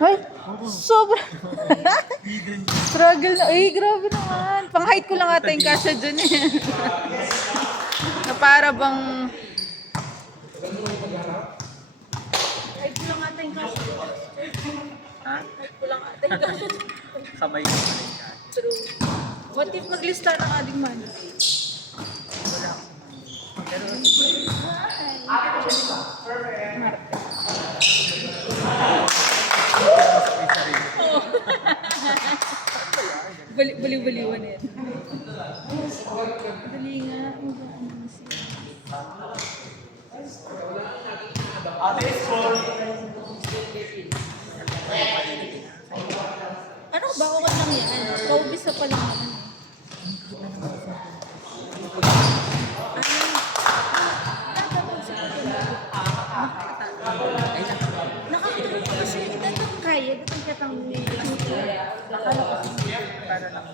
Ay, sobra. Struggle na. Ay, grabe naman. Pang-height ko lang ata yung kasya dyan eh. Na para bang... Height ko lang ata yung kasya. Ha? Height ko lang ata yung kasya. Kamay ko na rin ka. True. What if maglista ng ating man? Wala ako. Pero Baliw-baliwan yan. Dali nga. Ano ba? Okay lang yan. Paubisa pa lang naman. Nakakatulog ko kasi edad ng kaya. Dapat ka pang akala ko para lang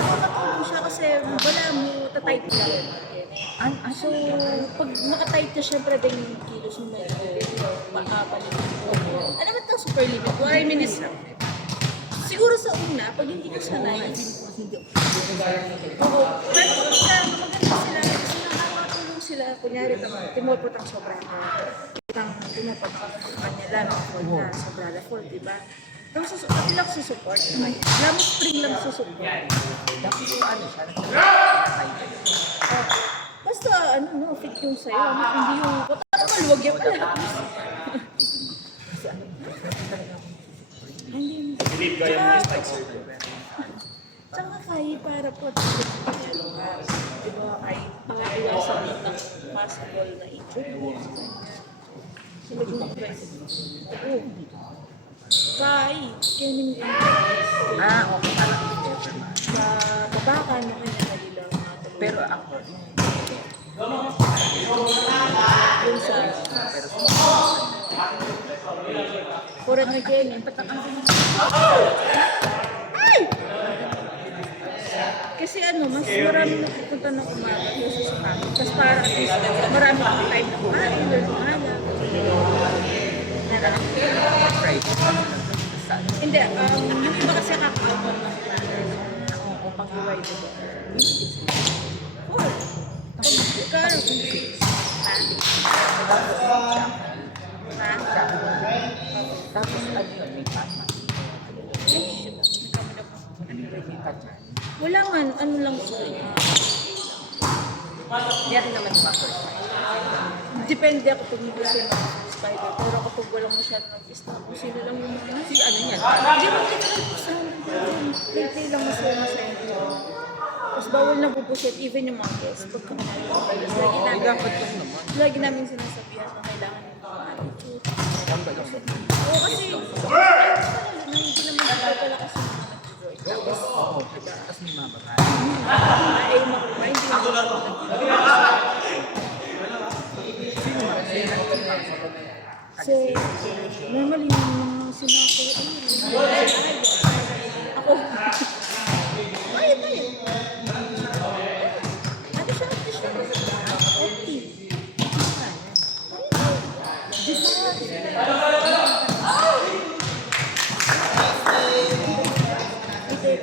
nakakatulog siya kasi wala mo tatight lang. So, pag nakatight ka, syempre din yung kilos mo medyo makabalik. Ano ba ito? Super limit. 40 minutes lang. Siguro sa una, pag hindi ka sanay, oo. Pero kung maganda sila, kasi nakakatulong sila, kunyari, timolpot ang sobra. Timolpot ang kanya lang, na sobra na full, diba? Tapos pati lang support. Lam spring lang support. dapat yung ano siya. Basta ano, fit yung sa'yo. Hindi yung, baka maluwag yan pala. Hindi. Tsaka kaya para po diba ay pangaiwasan ng possible na injury. Sila yung president. Oo. Kaya yung Okay. Parang sa babakan mo kanya nalilang. pero ako, Yun sa pura na kayo. Ay! Kasi mas marami napupunta ng umaga kasi sa kami. Tapos para at least marami kang time na kumain, or kumala. Hindi, yung iba kasi kakakapon na pag-iway dito. tapos ano yun, may pata. Wala man, ano lang siya. Hindi rin naman yung first time. Depende ako pag hindi siya spider. Pero kapag walang masyadong nag-ista, kung sino lang yung mga... Si ano yan? Hindi mo kita nag-pusahan. Play lang masaya-masaya. Tapos bawal na pupusit, even yung mga guests. Pag kumain ko, lagi namin sinasabihan na kailangan yung mga attitude. Oo, kasi hindi naman dito pala kasi Tapos may mga babae. ay makuha, hindi naman. So, normally yung mga sinako, ako, tayo. Ano siya? Okay.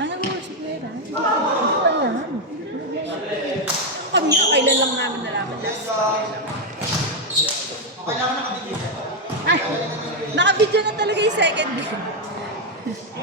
Ano mo si Clara? Kami na, kailan lang namin nalaman last. Ay, naka-video na talaga yung second game.